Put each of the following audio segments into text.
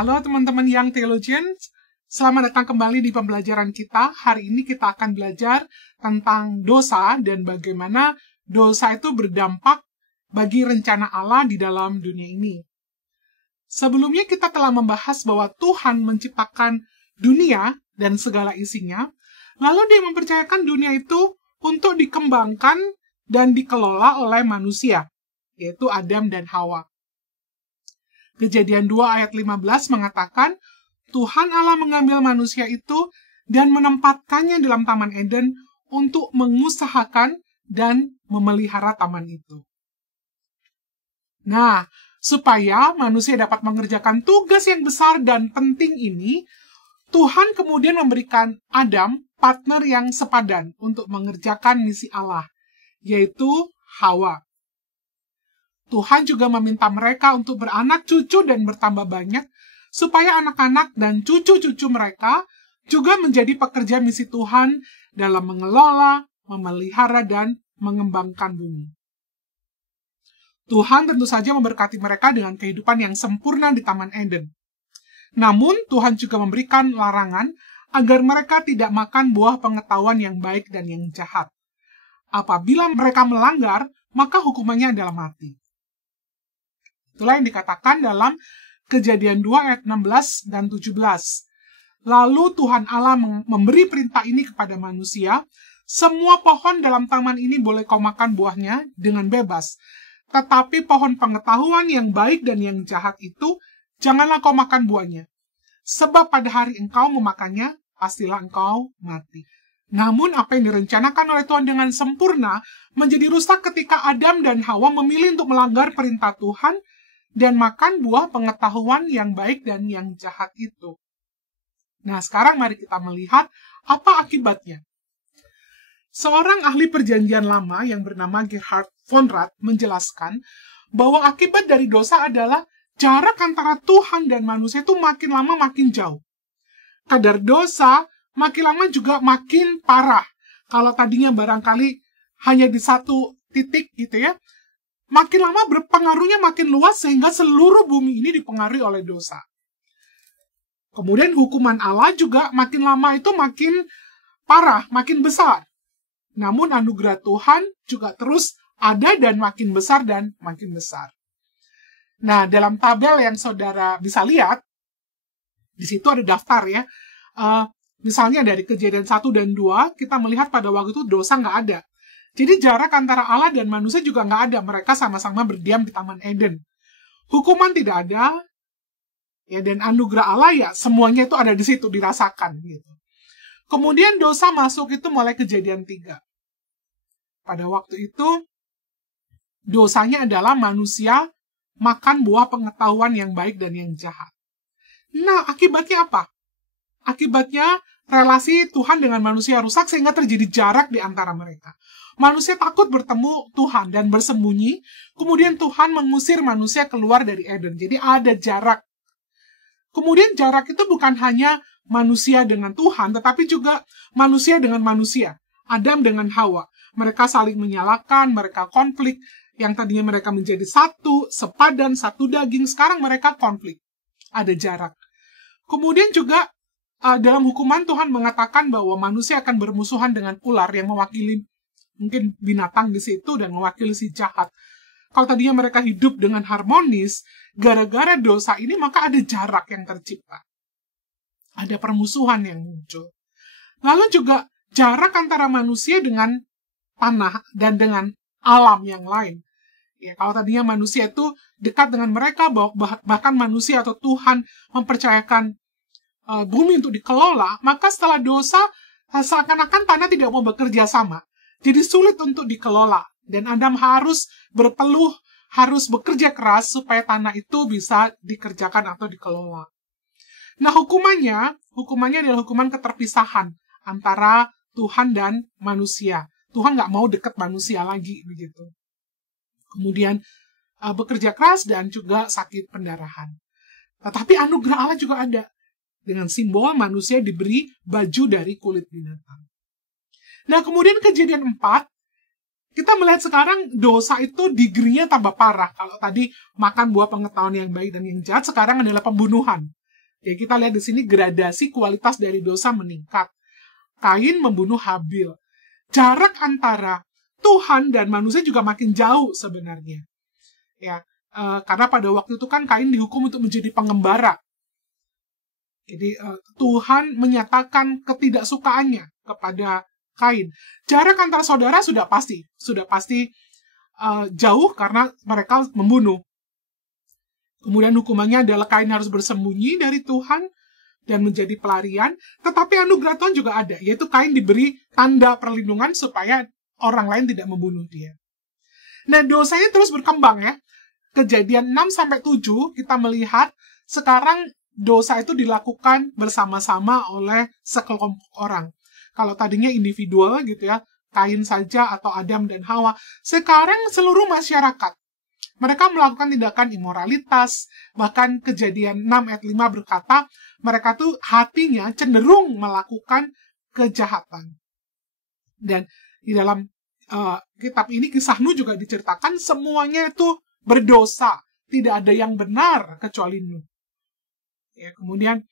Halo teman-teman yang theologian, selamat datang kembali di pembelajaran kita. Hari ini kita akan belajar tentang dosa dan bagaimana dosa itu berdampak bagi rencana Allah di dalam dunia ini. Sebelumnya kita telah membahas bahwa Tuhan menciptakan dunia dan segala isinya, lalu Dia mempercayakan dunia itu untuk dikembangkan dan dikelola oleh manusia, yaitu Adam dan Hawa. Kejadian 2 ayat 15 mengatakan, Tuhan Allah mengambil manusia itu dan menempatkannya dalam Taman Eden untuk mengusahakan dan memelihara taman itu. Nah, supaya manusia dapat mengerjakan tugas yang besar dan penting ini, Tuhan kemudian memberikan Adam partner yang sepadan untuk mengerjakan misi Allah, yaitu Hawa. Tuhan juga meminta mereka untuk beranak cucu dan bertambah banyak, supaya anak-anak dan cucu-cucu mereka juga menjadi pekerja misi Tuhan dalam mengelola, memelihara, dan mengembangkan bumi. Tuhan tentu saja memberkati mereka dengan kehidupan yang sempurna di Taman Eden. Namun, Tuhan juga memberikan larangan agar mereka tidak makan buah pengetahuan yang baik dan yang jahat. Apabila mereka melanggar, maka hukumannya adalah mati. Itulah yang dikatakan dalam Kejadian 2 ayat 16 dan 17. Lalu Tuhan Allah memberi perintah ini kepada manusia, semua pohon dalam taman ini boleh kau makan buahnya dengan bebas. Tetapi pohon pengetahuan yang baik dan yang jahat itu, janganlah kau makan buahnya. Sebab pada hari engkau memakannya, pastilah engkau mati. Namun apa yang direncanakan oleh Tuhan dengan sempurna, menjadi rusak ketika Adam dan Hawa memilih untuk melanggar perintah Tuhan, dan makan buah pengetahuan yang baik dan yang jahat itu. Nah, sekarang mari kita melihat apa akibatnya. Seorang ahli perjanjian lama yang bernama Gerhard von Rad menjelaskan bahwa akibat dari dosa adalah jarak antara Tuhan dan manusia itu makin lama makin jauh. Kadar dosa makin lama juga makin parah. Kalau tadinya barangkali hanya di satu titik gitu ya, makin lama berpengaruhnya makin luas sehingga seluruh bumi ini dipengaruhi oleh dosa. Kemudian hukuman Allah juga makin lama itu makin parah, makin besar. Namun anugerah Tuhan juga terus ada dan makin besar dan makin besar. Nah, dalam tabel yang saudara bisa lihat, di situ ada daftar ya. Misalnya dari Kejadian 1 dan 2, kita melihat pada waktu itu dosa nggak ada. Jadi jarak antara Allah dan manusia juga nggak ada. Mereka sama-sama berdiam di Taman Eden. Hukuman tidak ada, ya, dan anugerah Allah ya semuanya itu ada di situ, dirasakan gitu. Kemudian dosa masuk itu mulai Kejadian 3. Pada waktu itu dosanya adalah manusia makan buah pengetahuan yang baik dan yang jahat. Nah, akibatnya apa? Akibatnya relasi Tuhan dengan manusia rusak sehingga terjadi jarak di antara mereka. Manusia takut bertemu Tuhan dan bersembunyi, kemudian Tuhan mengusir manusia keluar dari Eden. Jadi ada jarak. Kemudian jarak itu bukan hanya manusia dengan Tuhan, tetapi juga manusia dengan manusia. Adam dengan Hawa. Mereka saling menyalahkan, mereka konflik. Yang tadinya mereka menjadi satu, sepadan, satu daging, sekarang mereka konflik. Ada jarak. Kemudian juga dalam hukuman Tuhan mengatakan bahwa manusia akan bermusuhan dengan ular yang mewakili mungkin binatang di situ dan mewakili si jahat. Kalau tadinya mereka hidup dengan harmonis, gara-gara dosa ini maka ada jarak yang tercipta. Ada permusuhan yang muncul. Lalu juga jarak antara manusia dengan tanah dan dengan alam yang lain. Ya, kalau tadinya manusia itu dekat dengan mereka, bahkan manusia atau Tuhan mempercayakan bumi untuk dikelola, maka setelah dosa seakan-akan tanah tidak mau bekerja sama. Jadi sulit untuk dikelola. Dan Adam harus berpeluh, harus bekerja keras supaya tanah itu bisa dikerjakan atau dikelola. Nah, hukumannya adalah hukuman keterpisahan antara Tuhan dan manusia. Tuhan nggak mau dekat manusia lagi, begitu. Kemudian bekerja keras dan juga sakit pendarahan. Tetapi anugerah Allah juga ada. Dengan simbol manusia diberi baju dari kulit binatang. Nah, kemudian Kejadian 4, kita melihat sekarang dosa itu digrinya tambah parah. Kalau tadi makan buah pengetahuan yang baik dan yang jahat, sekarang adalah pembunuhan. Ya, kita lihat di sini gradasi kualitas dari dosa meningkat. Kain membunuh Habil. Jarak antara Tuhan dan manusia juga makin jauh sebenarnya. Ya, karena pada waktu itu kan Kain dihukum untuk menjadi pengembara. Jadi Tuhan menyatakan ketidaksukaannya kepada Kain. Jarak antara saudara sudah pasti jauh karena mereka membunuh. Kemudian hukumannya adalah Kain harus bersembunyi dari Tuhan dan menjadi pelarian. Tetapi anugerah Tuhan juga ada, yaitu Kain diberi tanda perlindungan supaya orang lain tidak membunuh dia. Nah, dosanya terus berkembang ya. Kejadian 6-7 kita melihat sekarang dosa itu dilakukan bersama-sama oleh sekelompok orang. Kalau tadinya individual gitu ya, Kain saja atau Adam dan Hawa, sekarang seluruh masyarakat. Mereka melakukan tindakan imoralitas, bahkan Kejadian 6 ayat 5 berkata, mereka tuh hatinya cenderung melakukan kejahatan. Dan di dalam kitab ini, Kisah Nuh juga diceritakan semuanya itu berdosa. Tidak ada yang benar kecuali Nuh. Ya, kemudian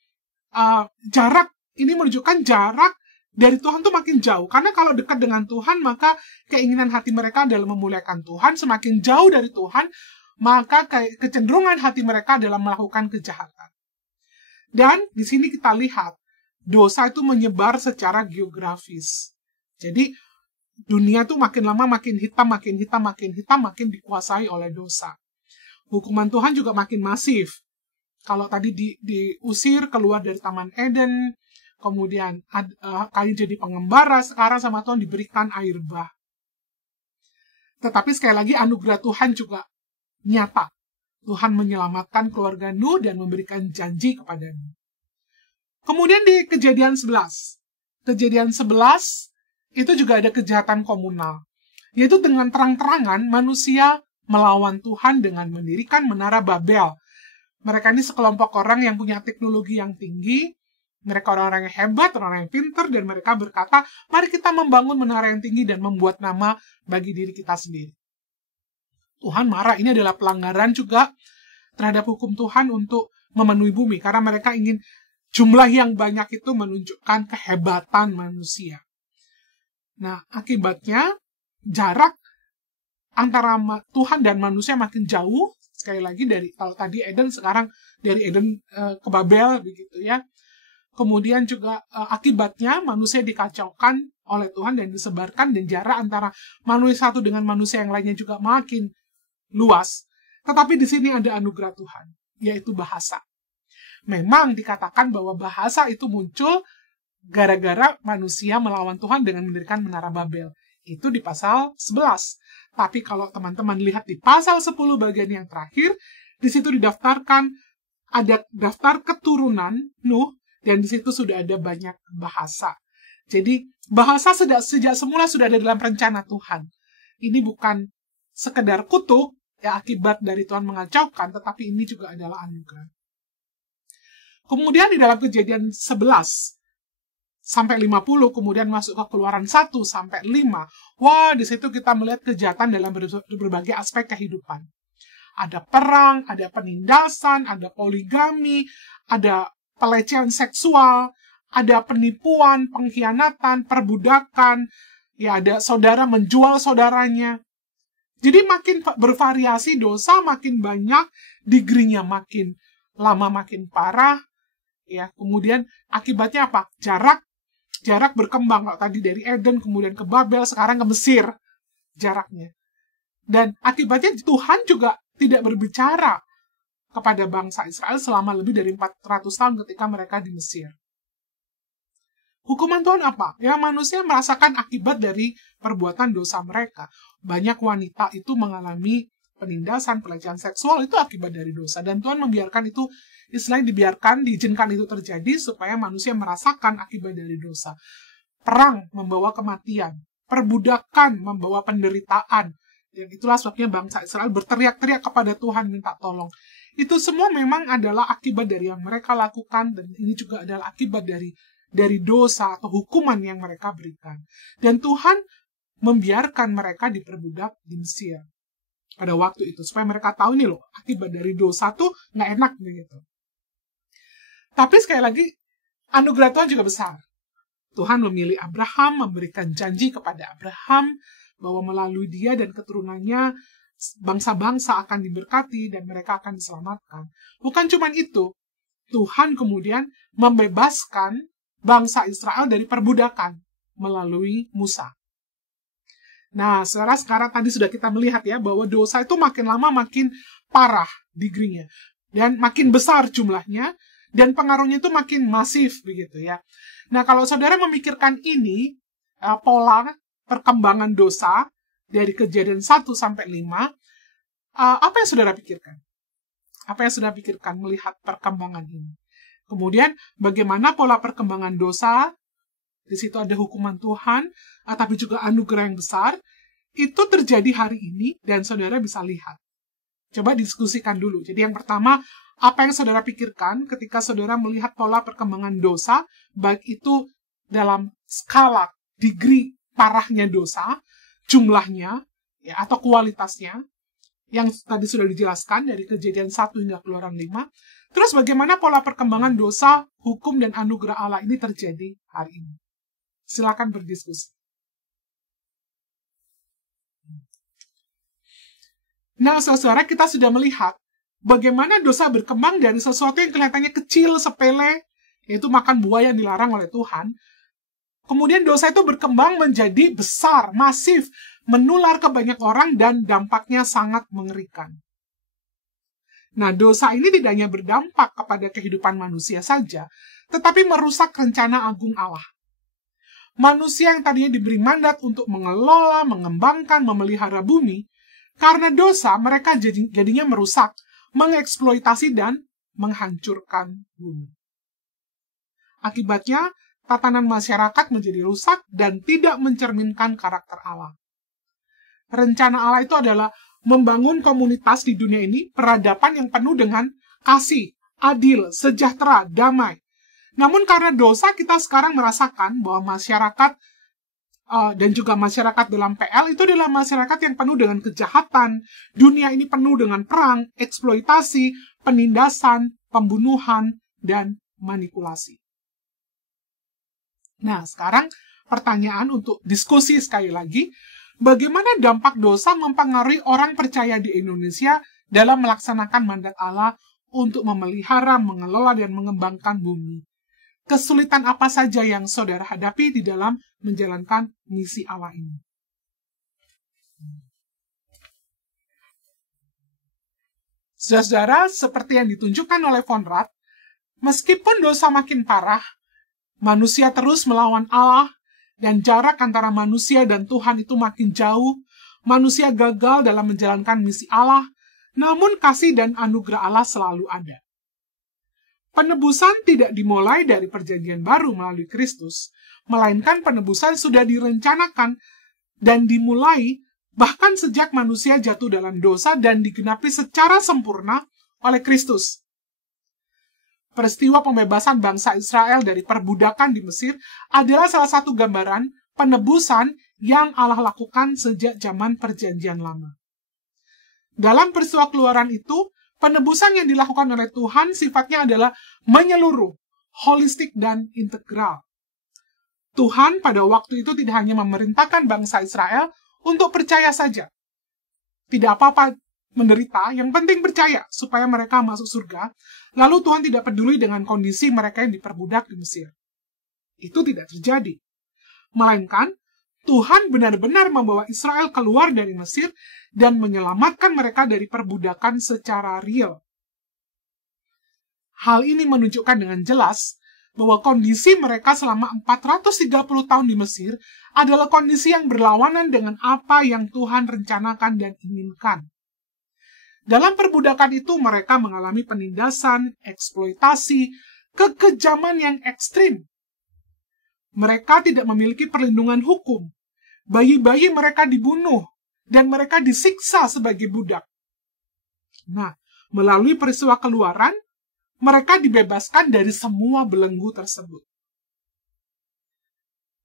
jarak, ini menunjukkan jarak dari Tuhan tuh makin jauh. Karena kalau dekat dengan Tuhan, maka keinginan hati mereka adalah memuliakan Tuhan. Semakin jauh dari Tuhan, maka kecenderungan hati mereka adalah melakukan kejahatan. Dan di sini kita lihat, dosa itu menyebar secara geografis. Jadi, dunia tuh makin lama makin hitam, makin dikuasai oleh dosa. Hukuman Tuhan juga makin masif. Kalau tadi diusir keluar dari Taman Eden, kemudian Kain jadi pengembara, sekarang sama Tuhan diberikan air bah. Tetapi sekali lagi anugerah Tuhan juga nyata. Tuhan menyelamatkan keluarga Nuh dan memberikan janji kepada Nuh. Kemudian di Kejadian 11. Kejadian 11 itu juga ada kejahatan komunal. Yaitu dengan terang-terangan manusia melawan Tuhan dengan mendirikan menara Babel. Mereka ini sekelompok orang yang punya teknologi yang tinggi. Mereka orang-orang yang hebat, orang-orang yang pintar, dan mereka berkata, mari kita membangun menara yang tinggi dan membuat nama bagi diri kita sendiri. Tuhan marah, ini adalah pelanggaran juga terhadap hukum Tuhan untuk memenuhi bumi, karena mereka ingin jumlah yang banyak itu menunjukkan kehebatan manusia. Nah, akibatnya jarak antara Tuhan dan manusia makin jauh. Sekali lagi, dari kalau tadi Eden, sekarang dari Eden ke Babel, begitu ya. Kemudian juga akibatnya manusia dikacaukan oleh Tuhan dan disebarkan, dan jarak antara manusia satu dengan manusia yang lainnya juga makin luas. Tetapi di sini ada anugerah Tuhan, yaitu bahasa. Memang dikatakan bahwa bahasa itu muncul gara-gara manusia melawan Tuhan dengan mendirikan menara Babel. Itu di pasal 11. Tapi kalau teman-teman lihat di pasal 10 bagian yang terakhir, di situ didaftarkan, ada daftar keturunan Nuh, dan di situ sudah ada banyak bahasa. Jadi bahasa sejak semula sudah ada dalam rencana Tuhan. Ini bukan sekedar kutuk, ya akibat dari Tuhan mengacaukan, tetapi ini juga adalah anugerah. Kemudian di dalam Kejadian 11 sampai 50, kemudian masuk ke Keluaran 1 sampai 5. Wah, di situ kita melihat kejahatan dalam berbagai aspek kehidupan. Ada perang, ada penindasan, ada poligami, ada pelecehan seksual, ada penipuan, pengkhianatan, perbudakan, ya ada saudara menjual saudaranya. Jadi makin bervariasi dosa, makin banyak, degree-nya makin lama makin parah. Ya, kemudian akibatnya apa? Jarak berkembang. Kalau tadi dari Eden, kemudian ke Babel, sekarang ke Mesir jaraknya. Dan akibatnya Tuhan juga tidak berbicara kepada bangsa Israel selama lebih dari 400 tahun ketika mereka di Mesir. Hukuman Tuhan apa? Ya, manusia merasakan akibat dari perbuatan dosa mereka. Banyak wanita itu mengalami penindasan, pelecehan seksual, itu akibat dari dosa. Dan Tuhan membiarkan itu, istilahnya diizinkan itu terjadi supaya manusia merasakan akibat dari dosa. Perang membawa kematian, perbudakan membawa penderitaan. Dan itulah sebabnya bangsa Israel berteriak-teriak kepada Tuhan minta tolong. Itu semua memang adalah akibat dari yang mereka lakukan, dan ini juga adalah akibat dari dosa atau hukuman yang mereka berikan. Dan Tuhan membiarkan mereka diperbudak di Mesir pada waktu itu, supaya mereka tahu ini loh, akibat dari dosa tuh nggak enak begitu. Tapi sekali lagi, anugerah Tuhan juga besar. Tuhan memilih Abraham, memberikan janji kepada Abraham bahwa melalui dia dan keturunannya bangsa-bangsa akan diberkati dan mereka akan diselamatkan. Bukan cuma itu, Tuhan kemudian membebaskan bangsa Israel dari perbudakan melalui Musa. Nah, sekarang tadi sudah kita melihat ya, bahwa dosa itu makin lama makin parah degree-nya. Dan makin besar jumlahnya, dan pengaruhnya itu makin masif begitu ya. Nah, kalau saudara memikirkan ini, pola perkembangan dosa dari Kejadian 1 sampai 5, apa yang saudara pikirkan? Apa yang saudara pikirkan melihat perkembangan ini? Kemudian, bagaimana pola perkembangan dosa? Di situ ada hukuman Tuhan, tapi juga anugerah yang besar. Itu terjadi hari ini, dan saudara bisa lihat. Coba diskusikan dulu. Jadi yang pertama, apa yang saudara pikirkan ketika saudara melihat pola perkembangan dosa, baik itu dalam skala degree parahnya dosa, jumlahnya, ya, atau kualitasnya, yang tadi sudah dijelaskan dari Kejadian 1 hingga Keluaran 5. Terus bagaimana pola perkembangan dosa, hukum, dan anugerah Allah ini terjadi hari ini. Silakan berdiskusi. Nah, saudara, kita sudah melihat bagaimana dosa berkembang dari sesuatu yang kelihatannya kecil, sepele, yaitu makan buah yang dilarang oleh Tuhan. Kemudian dosa itu berkembang menjadi besar, masif, menular ke banyak orang, dan dampaknya sangat mengerikan. Nah, dosa ini tidak hanya berdampak kepada kehidupan manusia saja, tetapi merusak rencana agung Allah. Manusia yang tadinya diberi mandat untuk mengelola, mengembangkan, memelihara bumi, karena dosa mereka jadinya merusak, mengeksploitasi, dan menghancurkan bumi. Akibatnya, tatanan masyarakat menjadi rusak dan tidak mencerminkan karakter Allah. Rencana Allah itu adalah membangun komunitas di dunia ini, peradaban yang penuh dengan kasih, adil, sejahtera, damai. Namun karena dosa, kita sekarang merasakan bahwa masyarakat dan juga masyarakat dalam PL itu adalah masyarakat yang penuh dengan kejahatan. Dunia ini penuh dengan perang, eksploitasi, penindasan, pembunuhan, dan manipulasi. Nah, sekarang pertanyaan untuk diskusi sekali lagi, bagaimana dampak dosa mempengaruhi orang percaya di Indonesia dalam melaksanakan mandat Allah untuk memelihara, mengelola, dan mengembangkan bumi? Kesulitan apa saja yang saudara hadapi di dalam menjalankan misi Allah ini? Saudara, seperti yang ditunjukkan oleh Von Rath, meskipun dosa makin parah, manusia terus melawan Allah, dan jarak antara manusia dan Tuhan itu makin jauh. Manusia gagal dalam menjalankan misi Allah, namun kasih dan anugerah Allah selalu ada. Penebusan tidak dimulai dari perjanjian baru melalui Kristus, melainkan penebusan sudah direncanakan dan dimulai bahkan sejak manusia jatuh dalam dosa dan digenapi secara sempurna oleh Kristus. Peristiwa pembebasan bangsa Israel dari perbudakan di Mesir adalah salah satu gambaran penebusan yang Allah lakukan sejak zaman Perjanjian Lama. Dalam peristiwa Keluaran itu, penebusan yang dilakukan oleh Tuhan sifatnya adalah menyeluruh, holistik, dan integral. Tuhan pada waktu itu tidak hanya memerintahkan bangsa Israel untuk percaya saja. Tidak apa-apa menderita, yang penting percaya supaya mereka masuk surga. Lalu Tuhan tidak peduli dengan kondisi mereka yang diperbudak di Mesir. Itu tidak terjadi. Melainkan, Tuhan benar-benar membawa Israel keluar dari Mesir dan menyelamatkan mereka dari perbudakan secara real. Hal ini menunjukkan dengan jelas bahwa kondisi mereka selama 430 tahun di Mesir adalah kondisi yang berlawanan dengan apa yang Tuhan rencanakan dan inginkan. Dalam perbudakan itu mereka mengalami penindasan, eksploitasi, kekejaman yang ekstrim. Mereka tidak memiliki perlindungan hukum. Bayi-bayi mereka dibunuh dan mereka disiksa sebagai budak. Nah, melalui peristiwa Keluaran, mereka dibebaskan dari semua belenggu tersebut.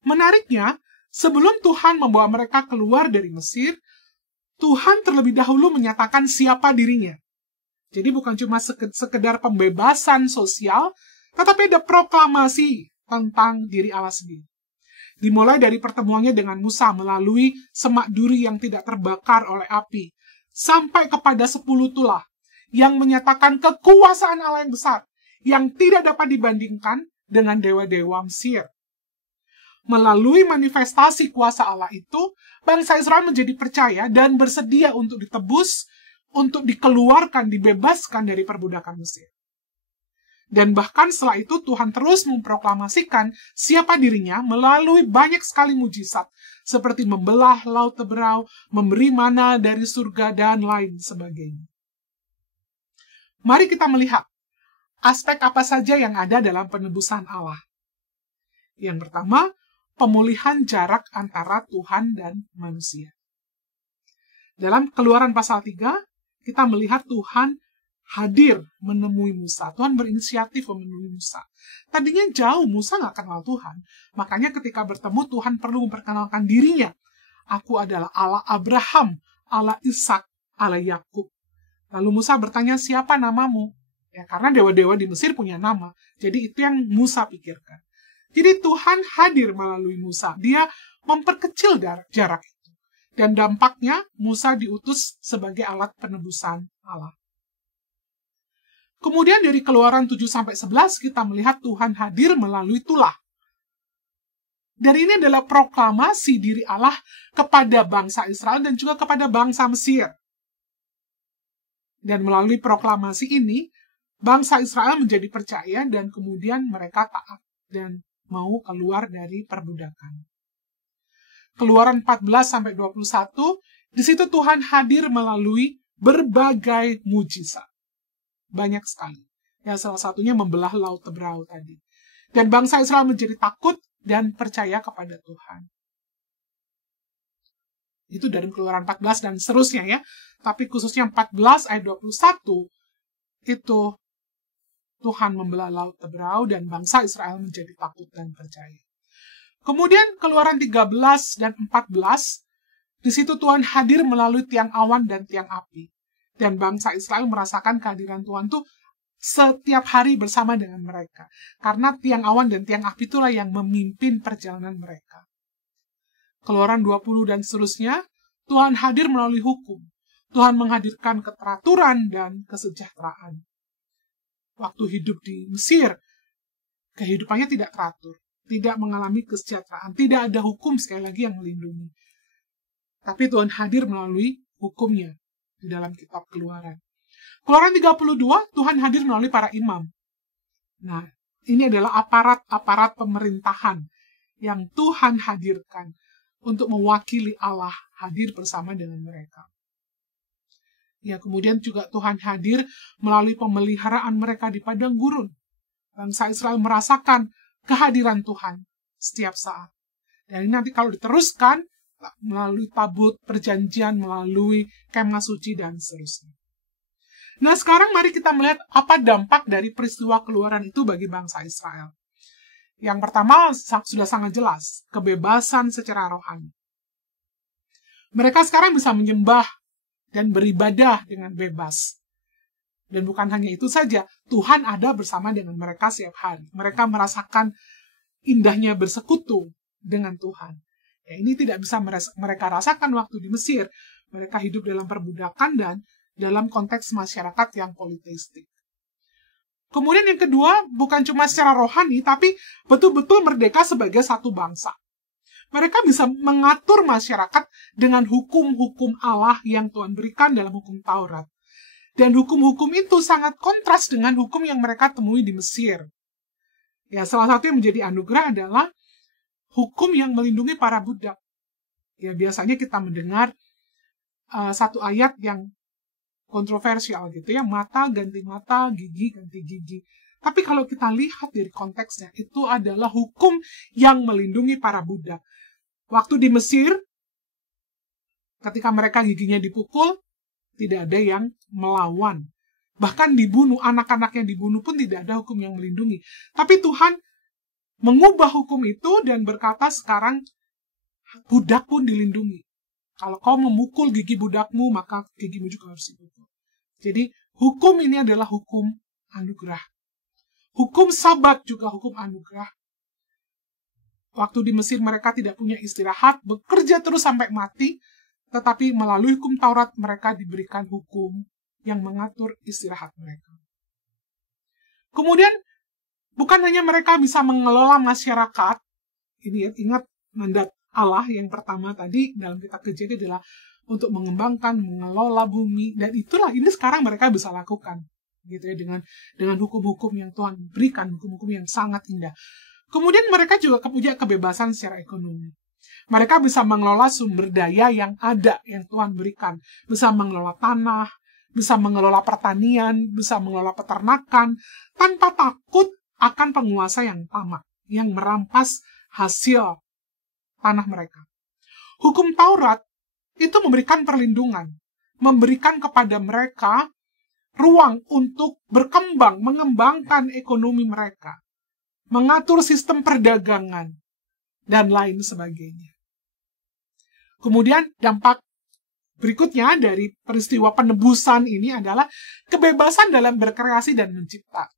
Menariknya, sebelum Tuhan membawa mereka keluar dari Mesir, Tuhan terlebih dahulu menyatakan siapa dirinya. Jadi bukan cuma sekedar pembebasan sosial, Tetapi ada proklamasi tentang diri Allah sendiri. Dimulai dari pertemuannya dengan Musa melalui semak duri yang tidak terbakar oleh api, sampai kepada 10 tulah yang menyatakan kekuasaan Allah yang besar, yang tidak dapat dibandingkan dengan dewa-dewa Mesir. Melalui manifestasi kuasa Allah itu, bangsa Israel menjadi percaya dan bersedia untuk ditebus, untuk dikeluarkan, dibebaskan dari perbudakan Mesir. Dan bahkan setelah itu Tuhan terus memproklamasikan siapa dirinya melalui banyak sekali mujizat, seperti membelah laut Teberau, memberi mana dari surga, dan lain sebagainya. Mari kita melihat aspek apa saja yang ada dalam penebusan Allah. Yang pertama, pemulihan jarak antara Tuhan dan manusia. Dalam Keluaran pasal 3, kita melihat Tuhan hadir menemui Musa. Tuhan berinisiatif menemui Musa. Tadinya jauh, Musa nggak kenal Tuhan. Makanya ketika bertemu, Tuhan perlu memperkenalkan dirinya. Aku adalah Allah Abraham, Allah Ishak, Allah Yakub. Lalu Musa bertanya, siapa namamu? Ya, karena dewa-dewa di Mesir punya nama. Jadi itu yang Musa pikirkan. Jadi Tuhan hadir melalui Musa. Dia memperkecil jarak itu. Dan dampaknya Musa diutus sebagai alat penebusan Allah. Kemudian dari Keluaran 7-11 kita melihat Tuhan hadir melalui tulah. Dan ini adalah proklamasi diri Allah kepada bangsa Israel dan juga kepada bangsa Mesir. Dan melalui proklamasi ini, bangsa Israel menjadi percaya dan kemudian mereka taat dan mau keluar dari perbudakan. Keluaran 14-21, di situ Tuhan hadir melalui berbagai mujizat. Banyak sekali. Ya, salah satunya membelah laut Teberau tadi. Dan bangsa Israel menjadi takut dan percaya kepada Tuhan. Itu dari Keluaran 14 dan seterusnya ya. Tapi khususnya 14 ayat 21, itu Tuhan membelah laut Teberau dan bangsa Israel menjadi takut dan percaya. Kemudian Keluaran 13 dan 14, di situ Tuhan hadir melalui tiang awan dan tiang api. Dan bangsa Israel merasakan kehadiran Tuhan tuh setiap hari bersama dengan mereka. Karena tiang awan dan tiang api itulah yang memimpin perjalanan mereka. Keluaran 20 dan seterusnya, Tuhan hadir melalui hukum. Tuhan menghadirkan keteraturan dan kesejahteraan. Waktu hidup di Mesir, kehidupannya tidak teratur. Tidak mengalami kesejahteraan. Tidak ada hukum sekali lagi yang melindungi. Tapi Tuhan hadir melalui hukumnya. Di dalam kitab Keluaran. Keluaran 32, Tuhan hadir melalui para imam. Nah, ini adalah aparat-aparat pemerintahan yang Tuhan hadirkan untuk mewakili Allah hadir bersama dengan mereka. Ya, kemudian juga Tuhan hadir melalui pemeliharaan mereka di padang gurun. Bangsa Israel merasakan kehadiran Tuhan setiap saat. Dan ini nanti kalau diteruskan, melalui tabut perjanjian, melalui kemah suci, dan seterusnya. Nah, sekarang mari kita melihat apa dampak dari peristiwa keluaran itu bagi bangsa Israel. Yang pertama, sudah sangat jelas, kebebasan secara rohani. Mereka sekarang bisa menyembah dan beribadah dengan bebas. Dan bukan hanya itu saja, Tuhan ada bersama dengan mereka setiap hari. Mereka merasakan indahnya bersekutu dengan Tuhan. Ya, ini tidak bisa mereka rasakan waktu di Mesir. Mereka hidup dalam perbudakan dan dalam konteks masyarakat yang politeistik. Kemudian yang kedua, bukan cuma secara rohani, tapi betul-betul merdeka sebagai satu bangsa. Mereka bisa mengatur masyarakat dengan hukum-hukum Allah yang Tuhan berikan dalam hukum Taurat. Dan hukum-hukum itu sangat kontras dengan hukum yang mereka temui di Mesir. Ya, salah satu yang menjadi anugerah adalah hukum yang melindungi para budak. Ya, biasanya kita mendengar satu ayat yang kontroversial gitu ya, mata ganti mata, gigi ganti gigi. Tapi kalau kita lihat dari konteksnya, itu adalah hukum yang melindungi para budak. Waktu di Mesir, ketika mereka giginya dipukul, tidak ada yang melawan. Bahkan dibunuh, anak-anaknya dibunuh pun tidak ada hukum yang melindungi. Tapi Tuhan mengubah hukum itu dan berkata sekarang budak pun dilindungi. Kalau kau memukul gigi budakmu, maka gigimu juga harus dipukul. Jadi hukum ini adalah hukum anugerah. Hukum Sabat juga hukum anugerah. Waktu di Mesir mereka tidak punya istirahat, bekerja terus sampai mati, tetapi melalui hukum Taurat mereka diberikan hukum yang mengatur istirahat mereka. Kemudian, bukan hanya mereka bisa mengelola masyarakat, ini ingat mandat Allah yang pertama tadi dalam kitab Kejadian adalah untuk mengembangkan, mengelola bumi, dan itulah ini sekarang mereka bisa lakukan, gitu ya, dengan hukum-hukum yang Tuhan berikan, hukum-hukum yang sangat indah. Kemudian mereka juga punya kebebasan secara ekonomi. Mereka bisa mengelola sumber daya yang ada, yang Tuhan berikan. Bisa mengelola tanah, bisa mengelola pertanian, bisa mengelola peternakan, tanpa takut akan penguasa yang tamak, yang merampas hasil tanah mereka. Hukum Taurat itu memberikan perlindungan, memberikan kepada mereka ruang untuk berkembang, mengembangkan ekonomi mereka, mengatur sistem perdagangan, dan lain sebagainya. Kemudian dampak berikutnya dari peristiwa penebusan ini adalah kebebasan dalam berkreasi dan mencipta.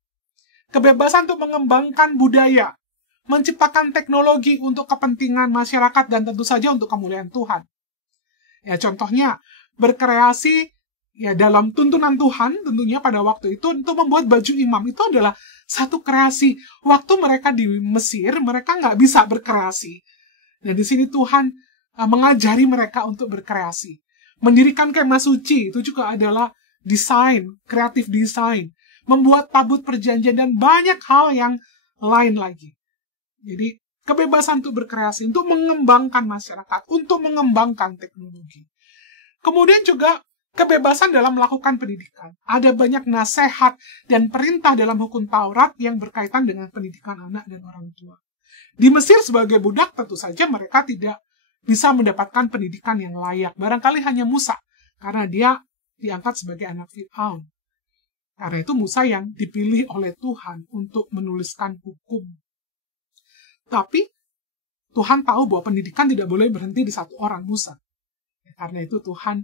Kebebasan untuk mengembangkan budaya, menciptakan teknologi untuk kepentingan masyarakat dan tentu saja untuk kemuliaan Tuhan. Ya, contohnya berkreasi ya dalam tuntunan Tuhan tentunya pada waktu itu untuk membuat baju imam itu adalah satu kreasi. Waktu mereka di Mesir, mereka nggak bisa berkreasi. Dan di sini Tuhan mengajari mereka untuk berkreasi. Mendirikan kemah suci itu juga adalah desain, kreatif desain. Membuat tabut perjanjian dan banyak hal yang lain lagi. Jadi kebebasan untuk berkreasi, untuk mengembangkan masyarakat, untuk mengembangkan teknologi. Kemudian juga kebebasan dalam melakukan pendidikan. Ada banyak nasihat dan perintah dalam hukum Taurat yang berkaitan dengan pendidikan anak dan orang tua. Di Mesir sebagai budak tentu saja mereka tidak bisa mendapatkan pendidikan yang layak. Barangkali hanya Musa, karena dia diangkat sebagai anak Fir'aun. Karena itu Musa yang dipilih oleh Tuhan untuk menuliskan hukum. Tapi Tuhan tahu bahwa pendidikan tidak boleh berhenti di satu orang, Musa. Karena itu Tuhan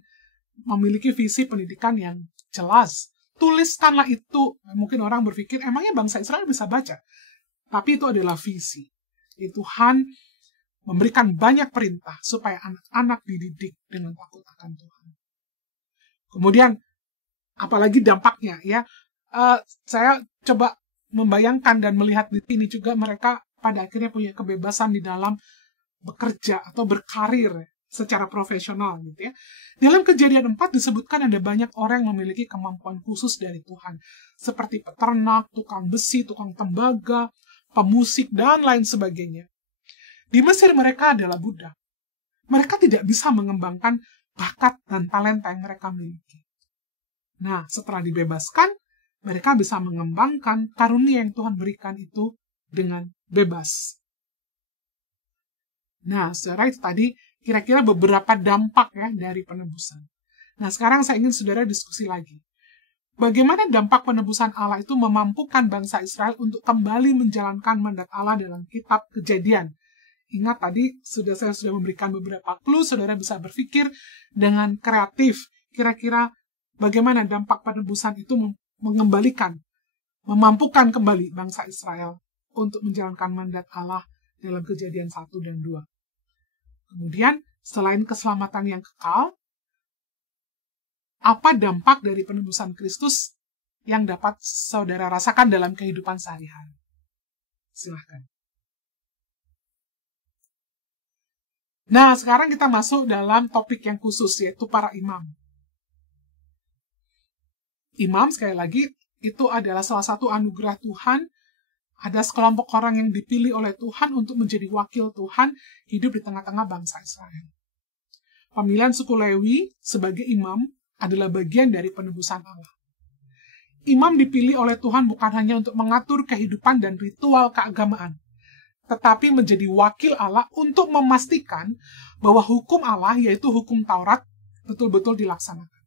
memiliki visi pendidikan yang jelas. Tuliskanlah itu. Mungkin orang berpikir, emangnya bangsa Israel bisa baca? Tapi itu adalah visi. Tuhan memberikan banyak perintah supaya anak-anak dididik dengan takut akan Tuhan. Kemudian, apalagi dampaknya, ya. Saya coba membayangkan dan melihat di sini juga mereka pada akhirnya punya kebebasan di dalam bekerja atau berkarir secara profesional gitu ya. Dalam Kejadian 4 disebutkan ada banyak orang yang memiliki kemampuan khusus dari Tuhan. Seperti peternak, tukang besi, tukang tembaga, pemusik, dan lain sebagainya. Di Mesir mereka adalah budak. Mereka tidak bisa mengembangkan bakat dan talenta yang mereka miliki. Nah, setelah dibebaskan, mereka bisa mengembangkan karunia yang Tuhan berikan itu dengan bebas. Nah, saudara, itu tadi kira-kira beberapa dampak ya dari penebusan. Nah, sekarang saya ingin saudara diskusi lagi. Bagaimana dampak penebusan Allah itu memampukan bangsa Israel untuk kembali menjalankan mandat Allah dalam kitab Kejadian. Ingat tadi saya sudah memberikan beberapa clue, saudara bisa berpikir dengan kreatif. Kira-kira bagaimana dampak penebusan itu mengembalikan, memampukan kembali bangsa Israel untuk menjalankan mandat Allah dalam Kejadian 1 dan 2. Kemudian, selain keselamatan yang kekal, apa dampak dari penebusan Kristus yang dapat saudara rasakan dalam kehidupan sehari-hari? Silahkan. Nah, sekarang kita masuk dalam topik yang khusus, yaitu para imam. Imam, sekali lagi, itu adalah salah satu anugerah Tuhan. Ada sekelompok orang yang dipilih oleh Tuhan untuk menjadi wakil Tuhan hidup di tengah-tengah bangsa Israel. Pemilihan suku Lewi sebagai imam adalah bagian dari penebusan Allah. Imam dipilih oleh Tuhan bukan hanya untuk mengatur kehidupan dan ritual keagamaan, tetapi menjadi wakil Allah untuk memastikan bahwa hukum Allah, yaitu hukum Taurat, betul-betul dilaksanakan.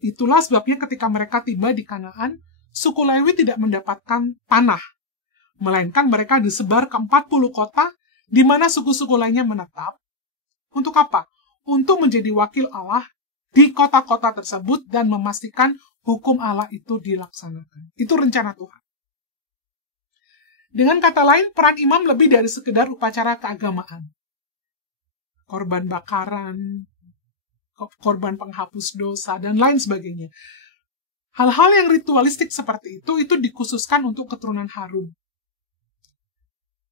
Itulah sebabnya ketika mereka tiba di Kanaan, suku Lewi tidak mendapatkan tanah, melainkan mereka disebar ke 40 kota, di mana suku-suku lainnya menetap. Untuk apa? Untuk menjadi wakil Allah di kota-kota tersebut dan memastikan hukum Allah itu dilaksanakan. Itu rencana Tuhan. Dengan kata lain, peran imam lebih dari sekedar upacara keagamaan. Korban bakaran, korban penghapus dosa, dan lain sebagainya. Hal-hal yang ritualistik seperti itu dikhususkan untuk keturunan Harun.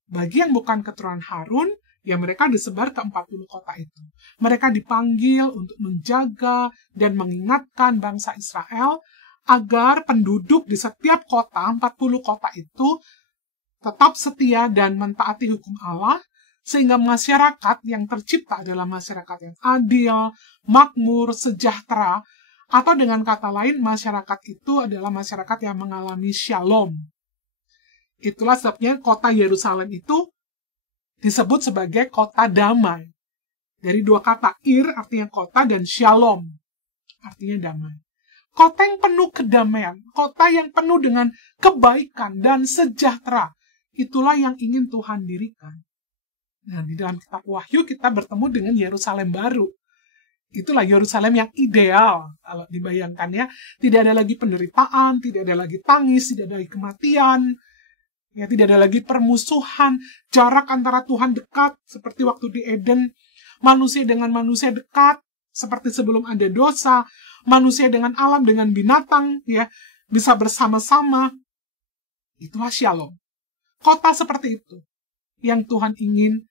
Bagi yang bukan keturunan Harun, ya mereka disebar ke 40 kota itu. Mereka dipanggil untuk menjaga dan mengingatkan bangsa Israel agar penduduk di setiap kota, 40 kota itu, tetap setia dan mentaati hukum Allah, sehingga masyarakat yang tercipta adalah masyarakat yang adil, makmur, sejahtera, atau dengan kata lain, masyarakat itu adalah masyarakat yang mengalami shalom. Itulah sebabnya kota Yerusalem itu disebut sebagai kota damai. Dari dua kata, ir artinya kota dan shalom artinya damai. Kota yang penuh kedamaian, kota yang penuh dengan kebaikan dan sejahtera. Itulah yang ingin Tuhan dirikan. Nah, di dalam kitab Wahyu kita bertemu dengan Yerusalem baru. Itulah Yerusalem yang ideal. Kalau dibayangkan ya, tidak ada lagi penderitaan, tidak ada lagi tangis, tidak ada lagi kematian, ya, tidak ada lagi permusuhan, jarak antara Tuhan dekat, seperti waktu di Eden, manusia dengan manusia dekat, seperti sebelum ada dosa, manusia dengan alam, dengan binatang, ya, bisa bersama-sama. Itulah shalom. Kota seperti itu yang Tuhan ingin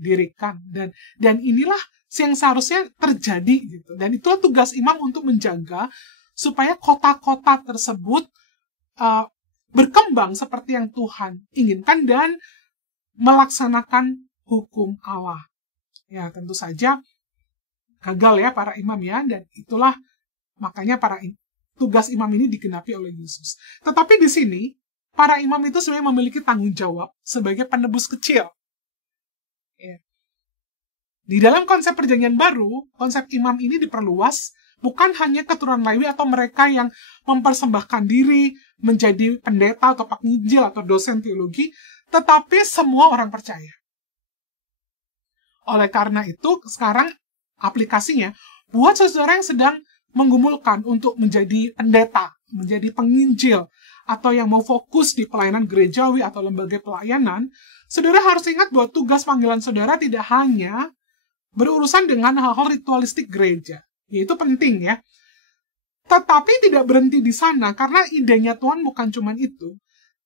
dirikan, dan inilah yang seharusnya terjadi gitu. Dan itulah tugas imam untuk menjaga supaya kota-kota tersebut berkembang seperti yang Tuhan inginkan dan melaksanakan hukum Allah. Ya, tentu saja gagal ya para imam ya, dan itulah makanya tugas imam ini digenapi oleh Yesus. Tetapi di sini para imam itu sebenarnya memiliki tanggung jawab sebagai penebus kecil. Ya. Di dalam konsep perjanjian baru, konsep imam ini diperluas bukan hanya keturunan Lewi atau mereka yang mempersembahkan diri menjadi pendeta atau penginjil atau dosen teologi, tetapi semua orang percaya. Oleh karena itu, sekarang aplikasinya, buat saudara yang sedang menggumulkan untuk menjadi pendeta, menjadi penginjil, atau yang mau fokus di pelayanan gerejawi atau lembaga pelayanan, saudara harus ingat bahwa tugas panggilan saudara tidak hanya berurusan dengan hal-hal ritualistik gereja. Yaitu penting ya. Tetapi tidak berhenti di sana, karena idenya Tuhan bukan cuma itu.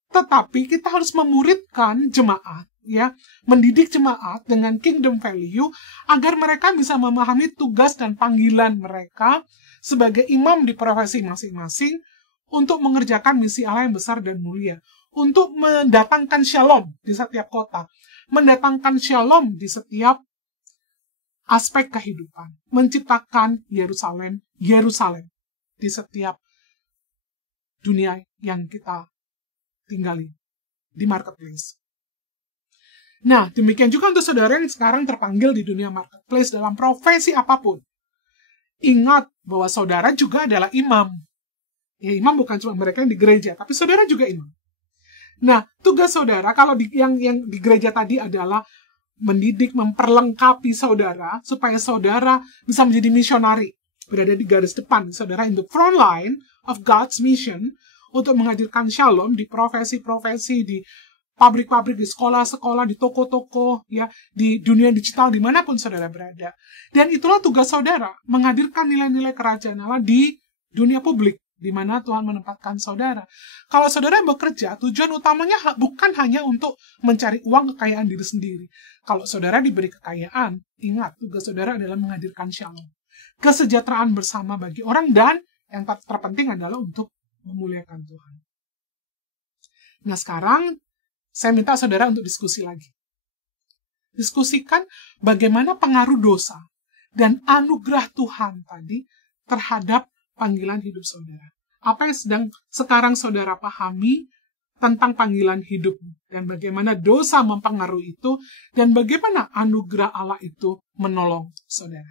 Tetapi kita harus memuridkan jemaat, ya, mendidik jemaat dengan kingdom value, agar mereka bisa memahami tugas dan panggilan mereka sebagai imam di profesi masing-masing, untuk mengerjakan misi Allah yang besar dan mulia. Untuk mendatangkan shalom di setiap kota. Mendatangkan shalom di setiap aspek kehidupan, menciptakan Yerusalem di setiap dunia yang kita tinggali, di marketplace. Nah, demikian juga untuk saudara yang sekarang terpanggil di dunia marketplace dalam profesi apapun. Ingat bahwa saudara juga adalah imam. Ya, imam bukan cuma mereka yang di gereja, tapi saudara juga imam. Nah, tugas saudara, kalau yang di gereja tadi adalah mendidik, memperlengkapi saudara, supaya saudara bisa menjadi misionari, berada di garis depan, saudara in the front line of God's mission, untuk menghadirkan shalom di profesi-profesi, di pabrik-pabrik, di sekolah-sekolah, di toko-toko, ya, di dunia digital, dimanapun saudara berada. Dan itulah tugas saudara, menghadirkan nilai-nilai kerajaan Allah di dunia publik, di mana Tuhan menempatkan saudara. Kalau saudara bekerja, tujuan utamanya bukan hanya untuk mencari uang kekayaan diri sendiri. Kalau saudara diberi kekayaan, ingat, tugas saudara adalah menghadirkan shalom. Kesejahteraan bersama bagi orang, dan yang terpenting adalah untuk memuliakan Tuhan. Nah, sekarang saya minta saudara untuk diskusi lagi. Diskusikan bagaimana pengaruh dosa dan anugerah Tuhan tadi terhadap panggilan hidup saudara. Apa yang sekarang saudara pahami tentang panggilan hidup, dan bagaimana dosa mempengaruhi itu, dan bagaimana anugerah Allah itu menolong saudara.